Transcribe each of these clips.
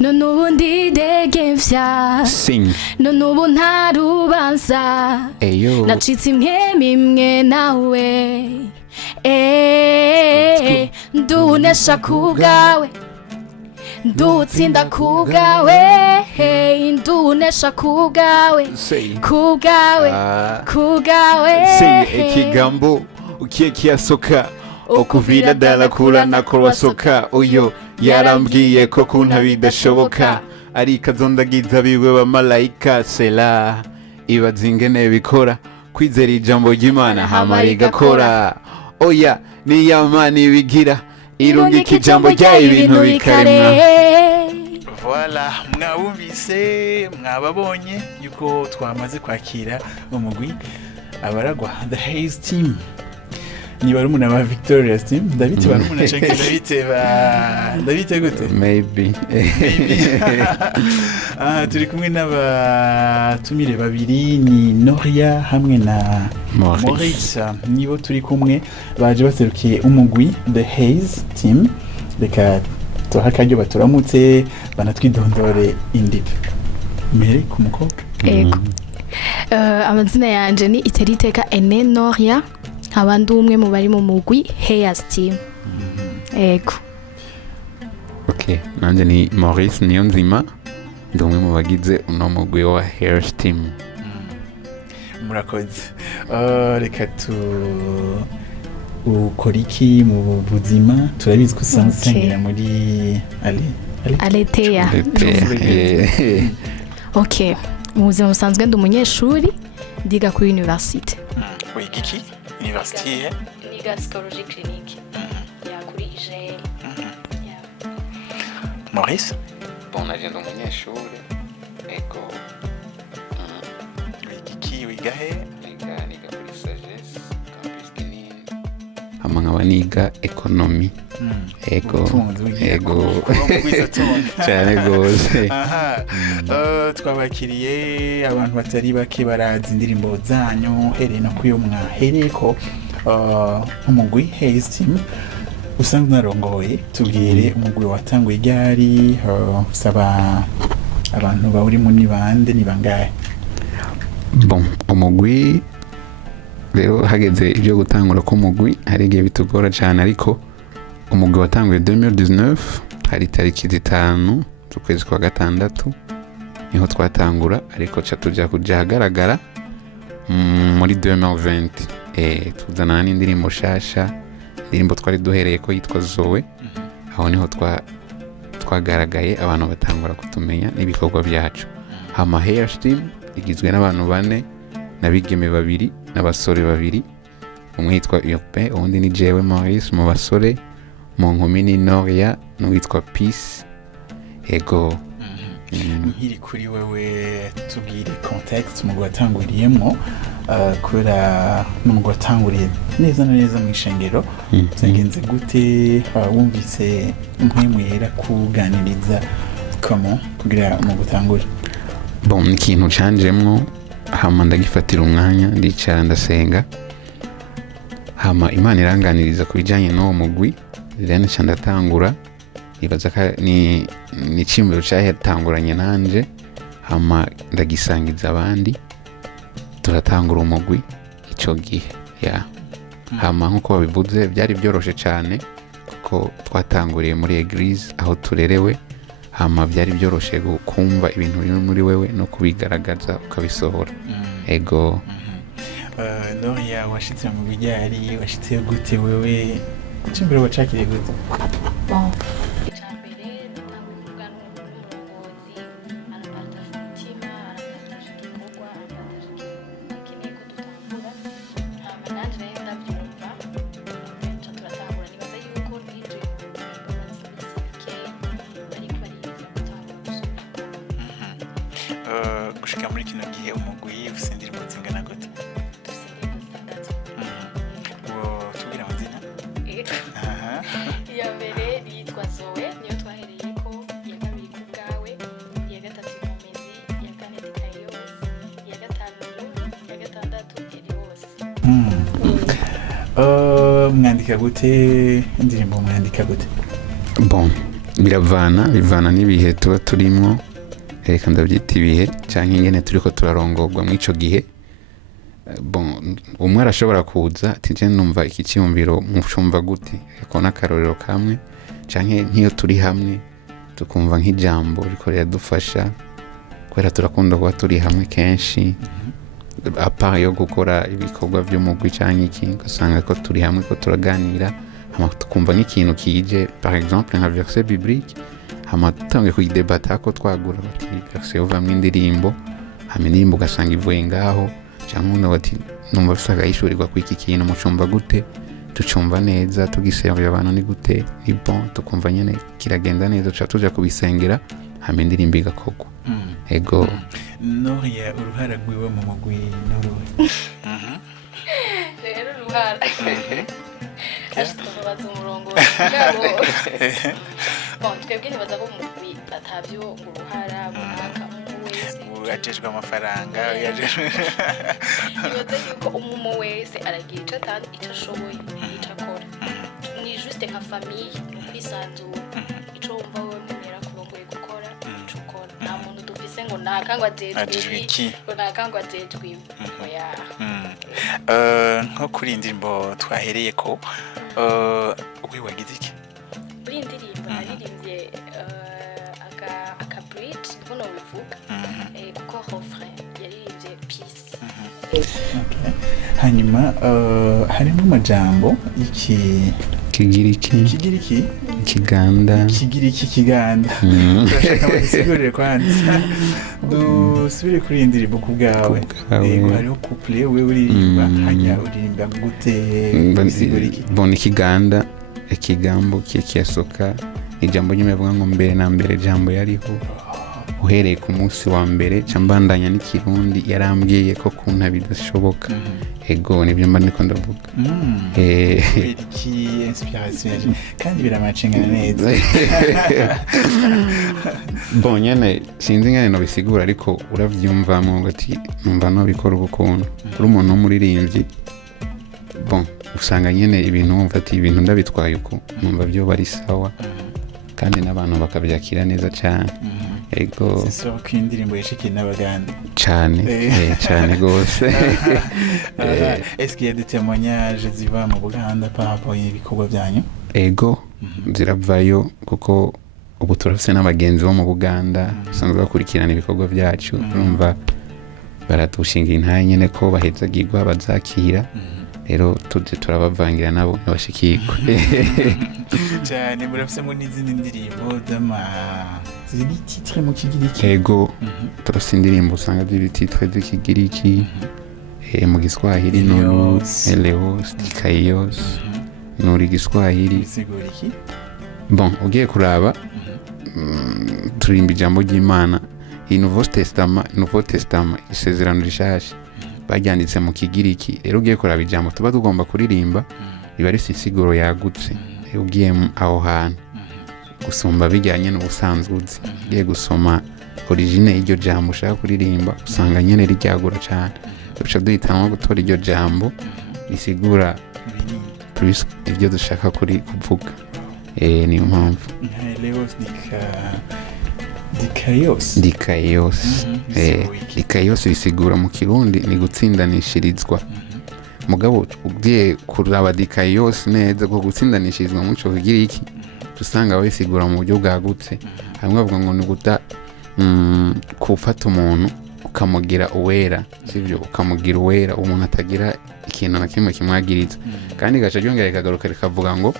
none ubu ndidegembya Sing. none ubu nta rubanza Eyo. nacitse imwe nawe ndunesha ku bwawe ndutsinda ku bwawe ndunesha ku bwawe Say. ku bwawe ku bwawe Sing ikigambo ukiyasoka okuvira dala kula nakorwa soka uyo yarambwiye ko kunta bidashoboka ariko azondagiza biwe bamalayika sela ibaza ingene bikora kwizera ijambo ry'Imana hama rigakora oya niyamana ibigira irungika ijambo ryayo ibintu bikaremwa. Voilà, mwabumvise mwababonye yuko twamaze kwakira umugwi abaragwa The Haze Team. Ni barumuna ba Victoria's Team. Ndabite barumuna canke ndabite gute? Maybe. Turi kumwe n'abatumire babiri ni Noria hamwe na Maurice. Nibo turi kumwe baje baserukiye umugwi The Haze Team. Reka tuhakajyo baturamutse banatwidondore indipe. Mere ku mukobwa. Ego. Amazina yanje ni Iteriteka Ene Noria. Abandi umwe mu bari mu mugwi Haze Team. Ego. Okay, nanje ni Maurice Niyonzima ndi umwe mu bagize uno mugwi wa Haze Team. Murakoze. Reka ukora iki mu buzima turabizi ko usanzwe muri Aletea. Okay, mu buzima busanzwe ndi umunyeshuri ndiga kuri university. Wiga iki? University he? Niga psychology clinic. Ya kuri IGL. Maurice? Bon, naje ndi umunyeshuri. Ego. Wiga iki? Wiga he? Niga kuri Sagesse Campus Kinini. Hama nkaba niga economy. Ego. Cyane gose. Twabakiriye abantu batari bake barazi indirimbo zanyu here no kuyo mwahereko umugwi Haze Team usanzwe narongoye tubwire umugwi watanguye ryari saba abantu bawurimo ni bande ni bangahe? Bon, umugwi rero hageze ibyo gutangura ko umugwi hari igihe bitugora cyane ariko umugwi watanguye 2019 hari tariki 5 z'ukwezi kwa gatandatu niho twatangura ariko tuja hagaragara muri 2020 tuzana n'indirimbo shasha indirimbo twari duhereye ko yitwa Zoe aho niho twagaragaye abantu batangura kutumenya n'ibikorwa byacu. Hama Haze Team igizwe n'abantu 4 nabigeme 2 n'abasore 2 umwe yitwa Urpe undi ni jewe Maurice mu basore mu nkumi ni Noria n'uwitwa Peace. Ego. Nkiri kuri wewe tubwire context mu gwatanguriyemo kubera mu gwatanguriye neza na neza mu ishengero byagenze gute wumvise mwemwera kuganiriza comment kugira mu gutangura? Bon, ikintu canjemwo hama ndagifatira umwanya ndicara ndasenga hama Imana iranganiriza ku bijanye n'uwo mugwi rero nca ndatangura ibaza ni cimbiro cyatanguranye nanje hama ndagisangiza abandi turatangura umugwi ico gihe hama nkuko babivuze byari byoroshe cyane kuko twatanguriye muri eglise aho turerewe hama byari byoroshe kumva ibintu biri muri wewe no kubigaragaza ukabisohora. Ego. Noria washitse mu bijyari washitse gute wewe cimbiro wacakiriye gute? Bon. Gushika muri kino gihe umugwi ufise indirimbo zingana gute? Tubwira amazina? Iya mbere yitwa Zoe niyo twahereyeko, iya kabiri ku bwawe, iya gatatu Inkomezi, iya kane Dikayos, iya gatanu Lulu, iya gatandatu Elios. Mwandika gute indirimbo mwandika gute? Bon, bivana n'ibihe tuba turimo, reka ndabyita ibihe cyangwa ingene turiko turarongorwa muri ico gihe. Bon, umwe arashobora kuza ati je numva iki cyumviro mucumva gute, ko n'akarorero kamwe canke nk'iyo turi hamwe tukumva nk'ijambo riko riradufasha kubera turakunda kuba turi hamwe kenshi, apart yo gukora ibikorwa vy'umugwi canke iki, ugasanga ko turi hamwe ko turaganira hama tukumva nk'ikintu kije par exemple nka verset biblique, hama tutangiye kuyidebata ko twagura bati verset uvamwo indirimbo, hama indirimbo ugasanga ivuye ngaho cyangwa umuntu bati numva bisaka yishurirwa ku iki kintu mucumva gute, tucumva neza tugiservira abantu ni gute, ni bon, tukumva nyene kiragenda neza, tuja kubisengera hama indirimbo igakogwa. Ego Noria uruhara rwiwe mu mugwi n'uruhe? rero uruhara ashitubaza umurongo wabo bon twebwe nibaza ko mu mugwi atavyo ngo uruhara bunaka ajejwe amafaranga nibaza yuko umuntu wese aragira ico atandi ico ashoboye ico akora, ni juste nka famille ukwisanzura ico wumva wewe munera kurongoye gukora ico ukora, nta muntu dufise ngo nakangwa ajejwe iki ngo nakangwa ajejwe oya. Nko kuri indirimbo twahereye ko uwi wagize iki muri indirimbo naririmbye aka bridge buno bivuga kuko refrain yaririmbye peace. Hanyuma harimo amajambo Kigiriki, Kiganda, Kiganda. Turashaka basigurire kwanza. Dusubire kuri indirimbo ku bwawe. Hariho couple we uririmba hanya uririmba gute bisiguriki? Bon, Kiganda ikigambo kiyasoka ijambo nyine bivuga ngo mbere na mbere jambo yariho, uhereye ku munsi wa mbere cyambandanya n'ikirundi yarambwiye ko kunta bidashoboka. Ego nibyo mba niko ndavuga. Iki inspiration kandi biramacengana neza. Bon, nyene sinzi ngene no bisigura ariko uravyumvamo ngati numva no bikora ubukuntu uri umuntu w'umuririmbyi. Bon, usanga nyene ibintu wumva ati ibintu ndabitwaye uko numva byo bari sawa kandi n'abantu bakabyakira neza cyane. Ego sisho kwindirimbo yashiki n'abaganda cyane cyane gose. Est-ce qu'il y a des témoignages ziva mu Buganda par rapport y'ibikorwa byanyu? Ego ziravayo kuko ubu turafise n'abagenzi bo mu Buganda sanzwe bakurikirana ibikorwa byacu, urumva baratushingira intaye nyene ko bahezagirwa bazakira, rero tuje turabavangira nabo ntibashikirwe cyane. Murafisemo n'izindi ndirimbo ziri titre mu Kigiriki? Ego turafise indirimbo usanga ziri titre z'Ikigiriki, mu Giswahili no Eleos, Dikaios, nuri Giswahili. Bisiguriki? Bon, ugiye kuraba turimba ijambo ry'Imana, Nouveau Testament, isezerano rishasha baryanditse mu Kigiriki. Rero ugiye kuraba ijambo tuba tugomba kuririmba riba rifite insiguro yagutse. Ugiye aho hantu gusumba bijyanye n'ubusanzwe uzi, ugiye gusoma origine y'iryo jambo ushaka kuririmba usanga nyene ryagura cyane, duca duhitanamo gutora iryo jambo risigura plus ibyo dushaka kuvuga. Niyo mpamvu Dikaios bisigura mu Kirundi ni gutsindanishirizwa. Mugabo ugiye kuraba Dikaios neza ko gutsindanishirizwa mu cyo Kigiriki tusanga bisigura mu buryo bwagutse. Hamwe bavuga ngo ni guta kufata umuntu ukamugira uwera, sivyo? Ukamugira uwera umuntu atagira ikintu na kimwe kimwagiriza, kandi gaca ryongera ikagaruka rikavuga ngo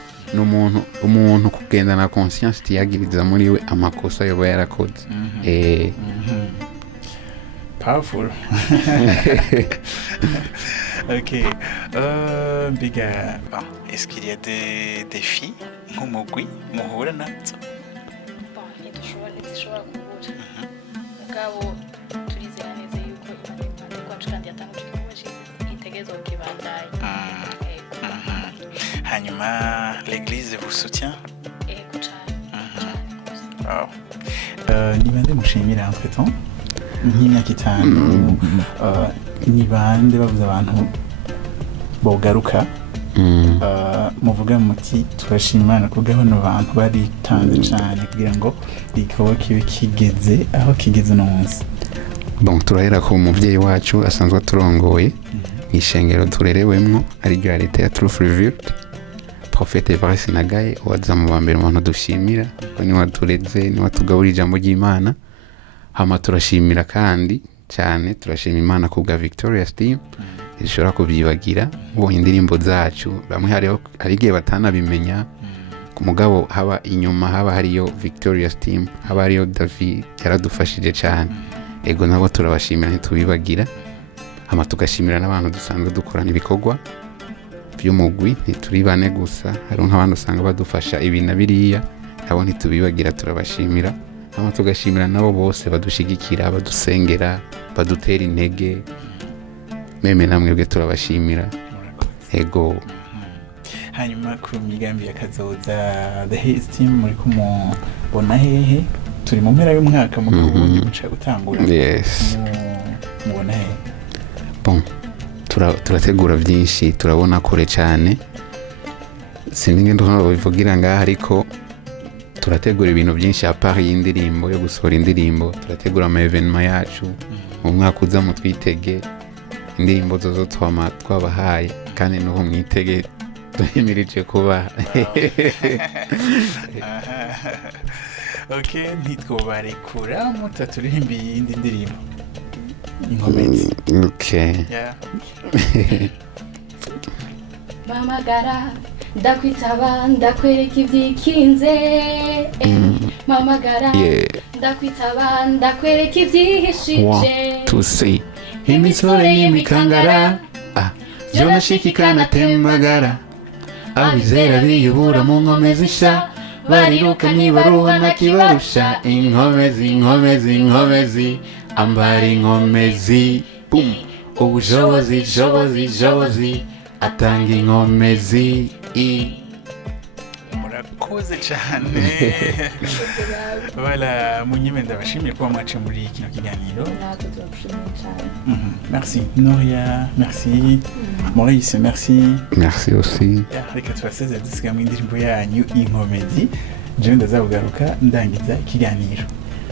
umuntu kugendana conscience tiyagiriza muri we amakosa yoba yarakoze. Powerful. Ok. Biga, est-ce qu'il y a des défis nk'umugwi muhura nazo? Bon, ntizishobora kubura. Mugabo turizera neza yuko Imana kwacu kandi yatanguje igikorwa itegerezwa kukibandanya. Hanyuma l'église vous soutient? Ego cyane. Wow. Ni bande mushimira entre temps? Nk'imyaka 5 ni bande bavuze abantu bogaruka muvuga muti turashima Imana kubwo hano bantu baritanze cyane kugira ngo igikorwa kibe kigeze aho kigeze uno munsi. Bon, turahera ku muvyeyi wacu asanzwe turongoye ishengero turerewemwo ari ryo Arete ya Truth Revealed, Prophète Evariste Nagaye waza mu bambere umuntu dushimira ko ni watureze ni watugabura ijambo ry'Imana. Hama turashimira kandi cyane turashima Imana kubwa Victorious Team ishobora kubyibagira ubonye indirimbo zacu bamwe hari igihe batanabimenya ku mugabo haba inyuma haba hariyo Victorious Team haba hariyo David yaradufashije cyane. Ego nabo turabashimira ntitubibagira. Hama tugashimira n'abantu dusanzwe dukorana ibikorwa by'umugwi ntituri bane gusa, hari nk'abantu usanga badufasha ibi na biriya nabo ntitubibagira turabashimira. Hama tugashimira nabo bose badushigikira badusengera badutera intege meme namwe bwe turabashimira. Ego hanyuma ku migambi ya kazoza The Haze Team muri kumubona hehe? Turi mu mpera y'umwaka mu gihugu guca gutangura. Yes. Mubona hehe? Bon, turategura byinshi turabona kure cyane sinigende bivugira ngaha ariko turategura ibintu byinshi apart y'indirimbo yo gusohora indirimbo. Turategura ama evenement yacu mu mwaka uza mu twitege indirimbo zozo twabahaye kandi n'ubu mwitege tuyimirije kuba. Okay, ntitwobarekura mutaturirimba iyindi ndirimbo inkomezi. Okay. Yeah. Mamagara ndakwitaba ndakwereka ibyikinze. Mamagara ndakwitaba ndakwereka ibyihishije. To see imisore y'imikangara jonashikikana temagara abizera biyubura mu nkomezi nsha bariruka ntibaruha ntakibarusha. Inkomezi ambara inkomezi boom ubushobozi atanga inkomezi. Murakoze cyane. Voilà, munyime ndabashimiye kuba mwaciye muri kino kiganiro. Natwe turagushimiye cyane. Merci Noria, merci Maurice, merci. Merci aussi. Reka tubasezere dusiga mu indirimbo yanyu inkomezi. Jewe ndazabugaruka ndangiza ikiganiro.